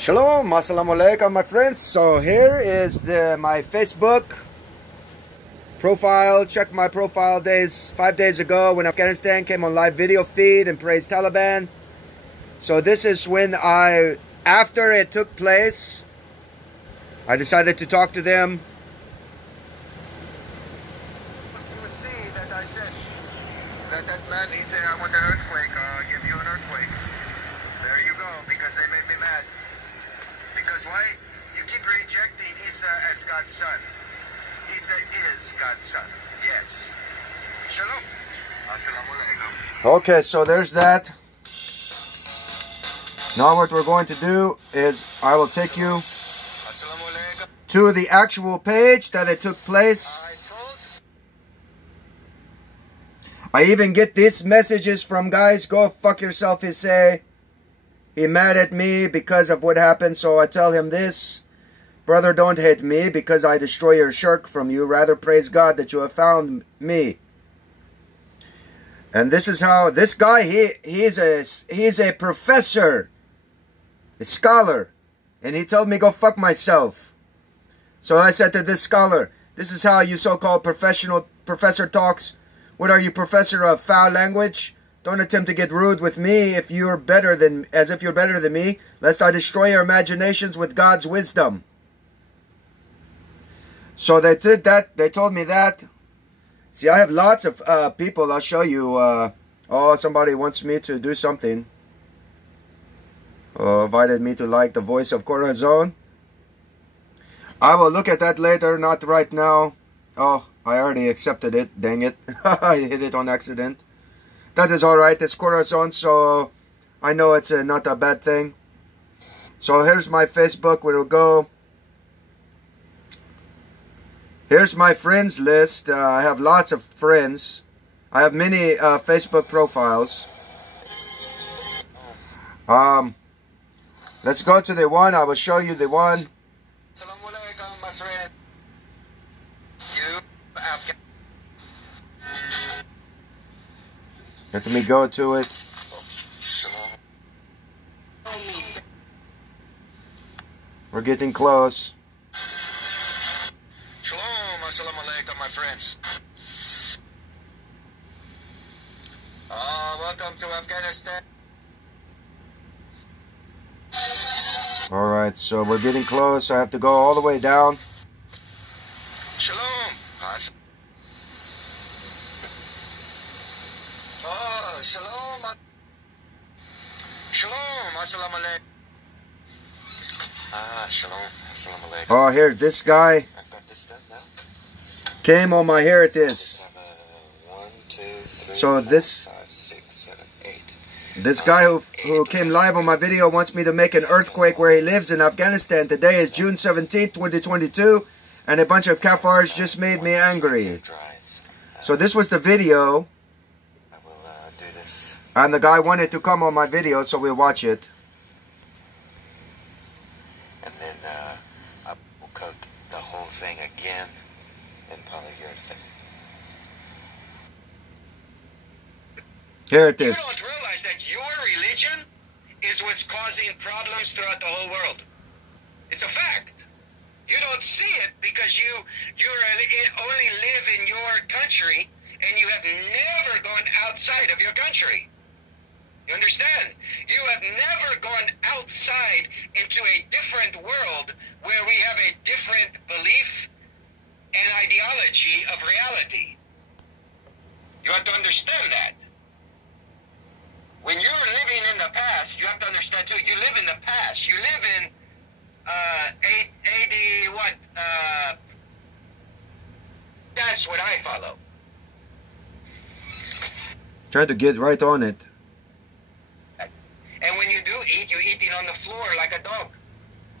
Shalom, assalamu alaikum my friends. So here is my Facebook profile. Check my profile 5 days ago when Afghanistan came on live video feed and praised Taliban. So this is when after it took place, I decided to talk to them. You will see that I said that man, he said, I want an earthquake, I'll give you an earthquake. There you go, because they made me mad. Because why? You keep rejecting Isa as God's son. Isa is God's son. Yes. Shalom. Assalamu alaikum. Okay, so there's that. Now what we're going to do is I will take you to the actual page that it took place. I even get these messages from guys, go fuck yourself, he say. He mad at me because of what happened, so I tell him this. Brother, don't hate me because I destroy your shirk from you. Rather praise God that you have found me. And this is how this guy, he's a professor, a scholar. And he told me go fuck myself. So I said to this scholar, this is how you so-called professor talks. What are you, professor of foul language? Don't attempt to get rude with me as if you're better than me, lest I destroy your imaginations with God's wisdom. So they did that. They told me that. See, I have lots of people. I'll show you. Oh, somebody wants me to do something. Invited me to like the voice of Corazon. I will look at that later, not right now. Oh, I already accepted it. Dang it. I hit it on accident. That is alright, it's Corazon, so I know it's not a bad thing. So here's my Facebook, where we'll go. Here's my friends list. I have lots of friends. I have many Facebook profiles. Let's go to the one. I will show you the one. Assalamu alaikum, my friend. Let me go to it. We're getting close. Shalom, assalamu alaikum, my friends. Welcome to Afghanistan. Alright, so we're getting close. I have to go all the way down. Shalom. Shalom. Shalom. Assalamu alaikum. Shalom. Assalamu alaikum. Oh, here, this guy I've got this done now. came on my, here it is. 1, 2, 3, So 4, this 5, 6, 7, 8. This guy who came live on my video wants me to make an earthquake where he lives in Afghanistan. Today is June 17th, 2022, and a bunch of kafirs just made me angry. So this was the video. I will do this. And the guy wanted to come on my video, so we'll watch it. And then I will coat the whole thing again in polyurethane. Here it You is. don't realize that your religion is what's causing problems throughout the whole world. It's a fact. You don't see it because you only live in your country and you have never gone outside of your country. You understand? You have never gone outside into a different world where we have a different belief and ideology of reality. You have to understand that. When you're living in the past, you have to understand too, you live in the past. You live in 80 what? That's what I follow. Try to get right on it. And when you do eat, you're eating on the floor like a dog.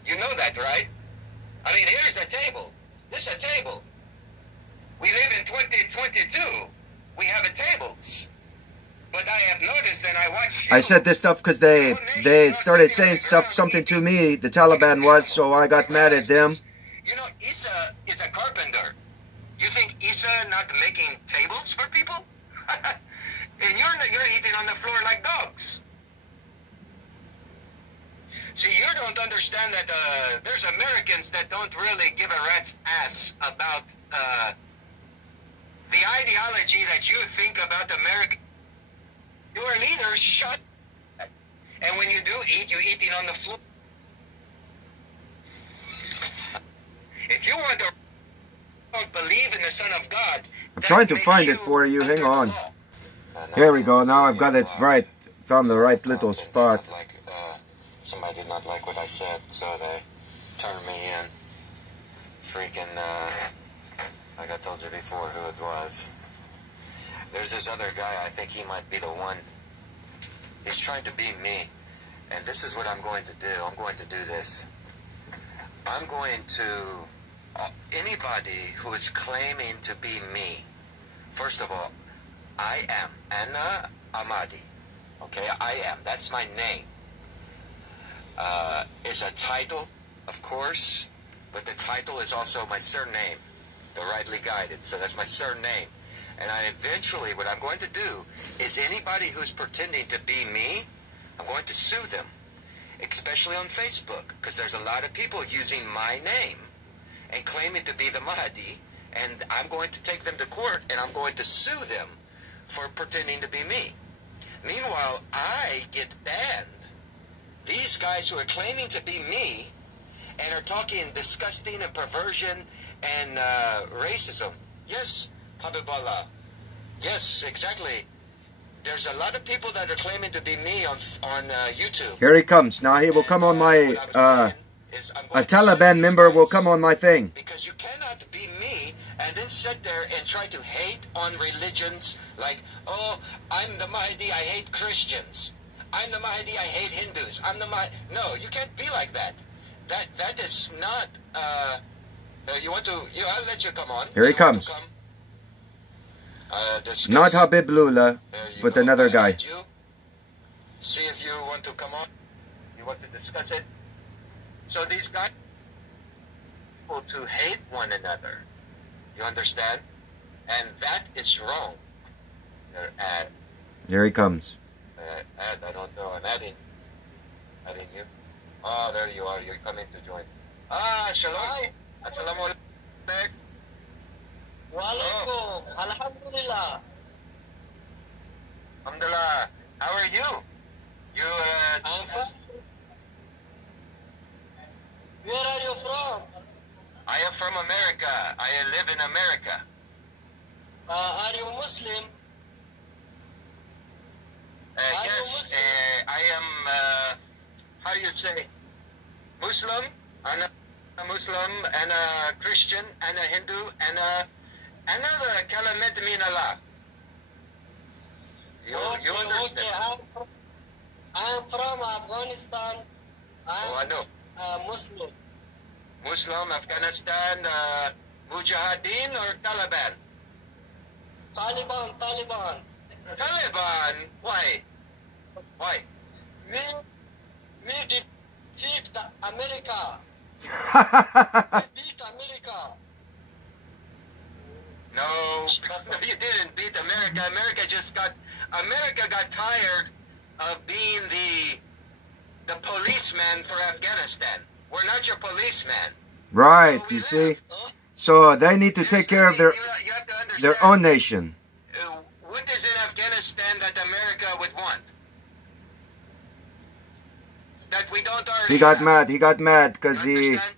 You know that, right? I mean, here's a table. This is a table. We live in 2022. We have tables. But I have noticed and I watch you. I said this stuff because they started saying something to me, the Taliban was, so I got mad at them. You know, Isa is a carpenter. You think Isa not making tables for people? And you're eating on the floor like dogs. See, you don't understand that there's Americans that don't really give a rat's ass about the ideology that you think about America. Your leaders shut. And when you do eat, you're eating on the floor. If you want to don't believe in the Son of God, I'm trying to find it for you. Hang on. Here we go. Now I've got it right. Found the right little spot. Somebody did not like what I said, so they turned me in. Freaking, like I told you before who it was. There's this other guy, I think he might be the one. He's trying to be me. And this is what I'm going to do. I'm going to do this. I'm going to, anybody who is claiming to be me, first of all, I am Al-Mahdi. Okay, I am. That's my name. It's a title, of course, but the title is also my surname, the rightly guided. So that's my surname. And eventually, what I'm going to do is anybody who's pretending to be me, I'm going to sue them, especially on Facebook, because there's a lot of people using my name and claiming to be the Mahdi, and I'm going to take them to court, and I'm going to sue them for pretending to be me. Meanwhile, I get banned. These guys who are claiming to be me and are talking disgusting and perversion and racism. Yes, Habiballah. Yes, exactly. There's a lot of people that are claiming to be me on YouTube. Here he comes. Now he will come on my, a Taliban member will come on my thing. Because you cannot be me and then sit there and try to hate on religions like, oh, I'm the Mahdi, I hate Christians. I'm the Mahdi, I hate Hindus. I'm the Mahdi. No, you can't be like that. That is not, you want to, I'll let you come on. Here he comes. Not Habib Lula, but another guy. See if you want to come on. You want to discuss it. So these guys people to hate one another. You understand? And that is wrong. Here he comes. I don't know. I'm adding you. Oh, there you are. You're coming to join. Shalom. Assalamu alaikum. Walaikum. Alhamdulillah. Alhamdulillah. How are you? You, I'm fine. Where are you from? I am from America. I live in America. Are you Muslim? Yes, I am, how you say, Muslim, and a Muslim, and a Christian, and a Hindu, and another kalamat min Allah. You understand? Okay, I'm from Afghanistan. I know. Muslim. Muslim, Afghanistan, Mujahideen or Taliban? Taliban. Taliban? Why? Why? We defeat America. We beat America. No, you didn't beat America. America got tired of being the policeman for Afghanistan. We're not your policeman. Right, So you see? So they need to take care of you have to understand, their own nation. What is in Afghanistan that America would want? That we don't already He got have. mad. He got mad because You he understand?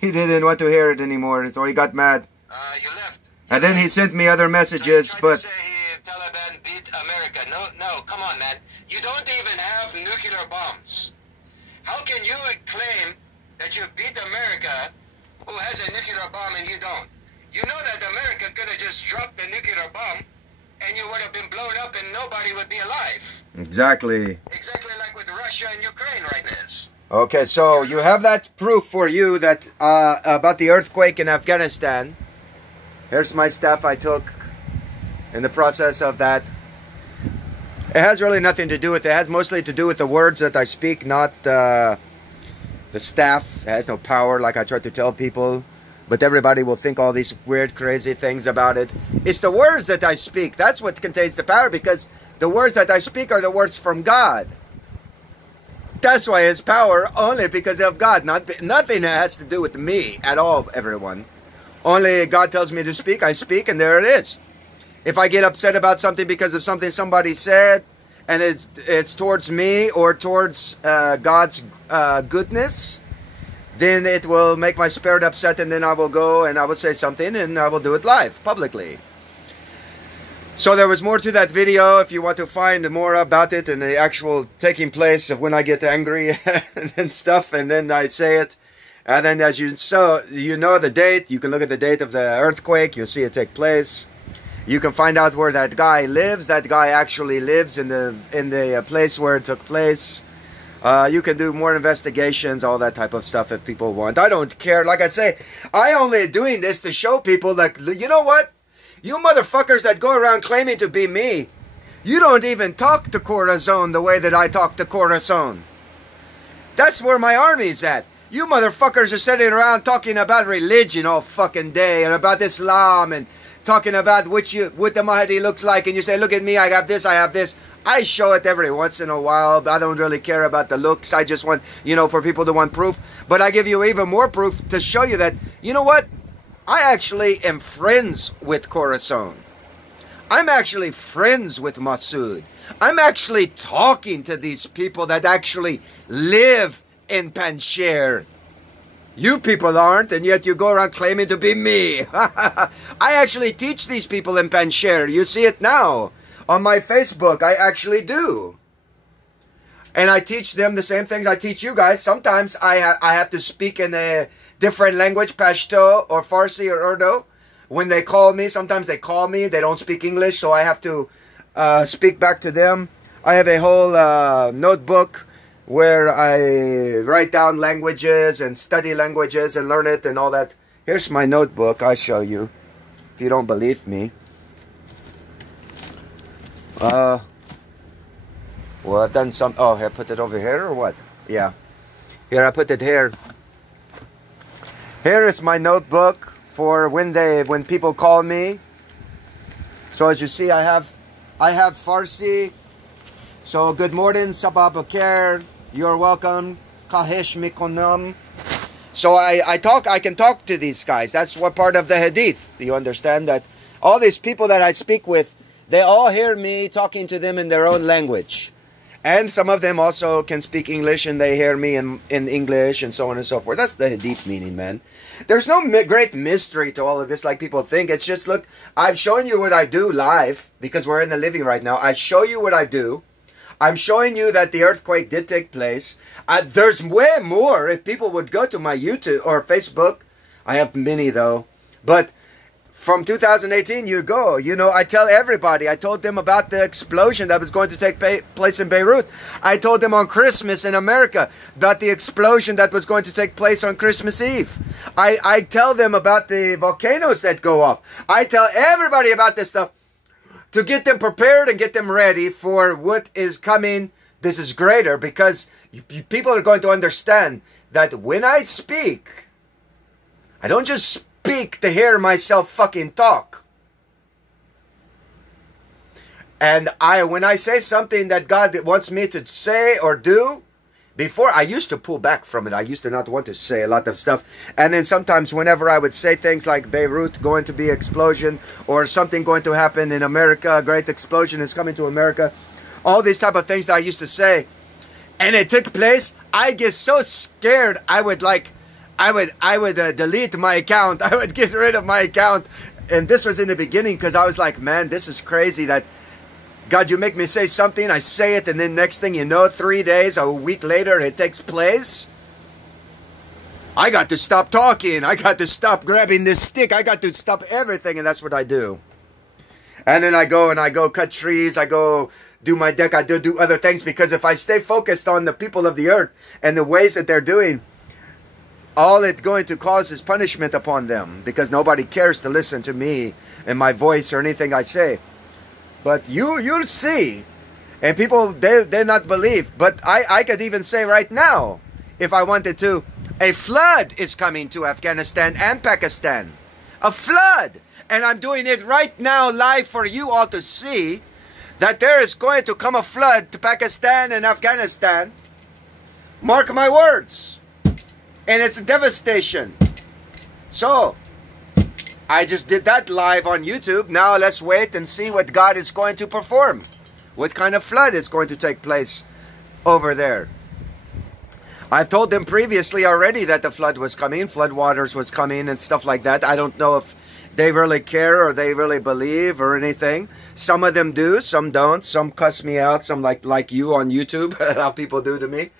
didn't want to hear it anymore. So he got mad. You left. And then he sent me other messages, So you tried but to say Taliban beat America. No, come on, man. You don't even have nuclear bombs. How can you claim that you beat America, who has a nuclear bomb, and you don't? You know that America could have just dropped the nuclear bomb, and you would have been blown up, and nobody would be alive. exactly. Exactly like with Russia and Ukraine right now. Okay, so you have that proof for you that about the earthquake in Afghanistan. Here's my stuff I took in the process of that. It has really nothing to do with it. It has mostly to do with the words that I speak, not the staff. It has no power, like I tried to tell people. But everybody will think all these weird, crazy things about it. It's the words that I speak. That's what contains the power, because the words that I speak are the words from God. That's why it's power only because of God. Nothing has to do with me at all, everyone. Only God tells me to speak, I speak, and there it is. If I get upset about something because of something somebody said, and it's towards me or towards God's goodness, then it will make my spirit upset, and then I will go and I will say something, and I will do it live, publicly. So there was more to that video if you want to find more about it and the actual taking place of when I get angry and stuff, and then I say it. And then as you know the date, you can look at the date of the earthquake, you'll see it take place. You can find out where that guy lives. That guy actually lives in the place where it took place. You can do more investigations, all that type of stuff if people want. I don't care. Like I say, I only doing this to show people that, you know what? You motherfuckers that go around claiming to be me, you don't even talk to Corazon the way that I talk to Corazon. That's where my army's at. You motherfuckers are sitting around talking about religion all fucking day and about Islam and talking about what the Mahdi looks like, and you say, look at me, I have this, I have this. I show it every once in a while. I don't really care about the looks. I just want, for people to want proof. But I give you even more proof to show you that, you know what? I actually am friends with Corazon. I'm actually friends with Masood. I'm actually talking to these people that actually live in Panjshir. You people aren't, and yet you go around claiming to be me. I actually teach these people in Panjshir. You see it now. On my Facebook, I actually do. And I teach them the same things I teach you guys. Sometimes I have to speak in a different language, Pashto or Farsi or Urdu. When they call me, sometimes they call me, they don't speak English, so I have to speak back to them. I have a whole notebook where I write down languages and study languages and learn it and all that. Here's my notebook. I'll show you if you don't believe me. Well, I've done some... Oh, I put it over here or what? Yeah. Here, I put it here. Here is my notebook for when people call me. So as you see, I have Farsi. So good morning, Sabah Bakir. You're welcome. Kahesh Mikonam. So I can talk to these guys. That's what part of the hadith. You understand that all these people that I speak with, they all hear me talking to them in their own language. And some of them also can speak English and they hear me in English and so on and so forth. That's the hadith meaning, man. There's no great mystery to all of this like people think. It's just, look, I'm showing you what I do live because we're in the living right now. I show you what I do. I'm showing you that the earthquake did take place. There's way more if people would go to my YouTube or Facebook. I have many though. But from 2018, you go. I tell everybody. I told them about the explosion that was going to take place in Beirut. I told them on Christmas in America about the explosion that was going to take place on Christmas Eve. I tell them about the volcanoes that go off. I tell everybody about this stuff to get them prepared and get them ready for what is coming. This is greater because people are going to understand that when I speak, I don't just speak to hear myself fucking talk. And when I say something that God wants me to say or do, before I used to pull back from it. I used to not want to say a lot of stuff. And then sometimes whenever I would say things like Beirut going to be explosion or something going to happen in America, a great explosion is coming to America, all these type of things that I used to say, and it took place, I get so scared I would delete my account. I would get rid of my account. And this was in the beginning because I was like, man, this is crazy that God, you make me say something, I say it, and then next thing you know, 3 days, a week later, it takes place. I got to stop talking. I got to stop grabbing this stick. I got to stop everything, and that's what I do. And then I go cut trees. I go do my deck. I do other things because if I stay focused on the people of the earth and the ways that they're doing, all it's going to cause is punishment upon them because nobody cares to listen to me and my voice or anything I say. But you'll see. And people, they not believe. But I could even say right now, if I wanted to, a flood is coming to Afghanistan and Pakistan. A flood. And I'm doing it right now live for you all to see that there is going to come a flood to Pakistan and Afghanistan. Mark my words. And it's a devastation. So, I just did that live on YouTube. Now let's wait and see what God is going to perform. What kind of flood is going to take place over there. I've told them previously already that the flood was coming, flood waters was coming and stuff like that. I don't know if they really care or they really believe or anything. Some of them do, some don't. Some cuss me out, some like you on YouTube, how people do to me.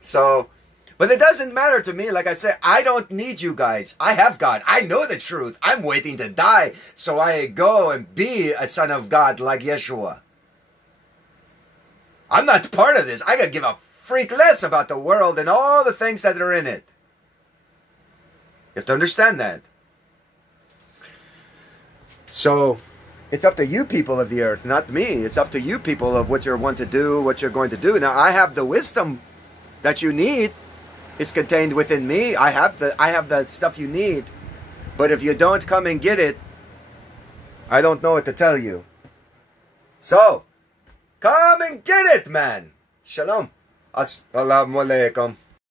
So, but it doesn't matter to me. Like I said, I don't need you guys. I have God. I know the truth. I'm waiting to die so I go and be a son of God like Yeshua. I'm not part of this. I gotta give a freak less about the world and all the things that are in it. You have to understand that. So, it's up to you people of the earth, not me. It's up to you people of what you want to do, what you're going to do. Now, I have the wisdom that you need. It's contained within me. I have the stuff you need. But if you don't come and get it, I don't know what to tell you. So, come and get it, man. Shalom. Assalamu alaikum.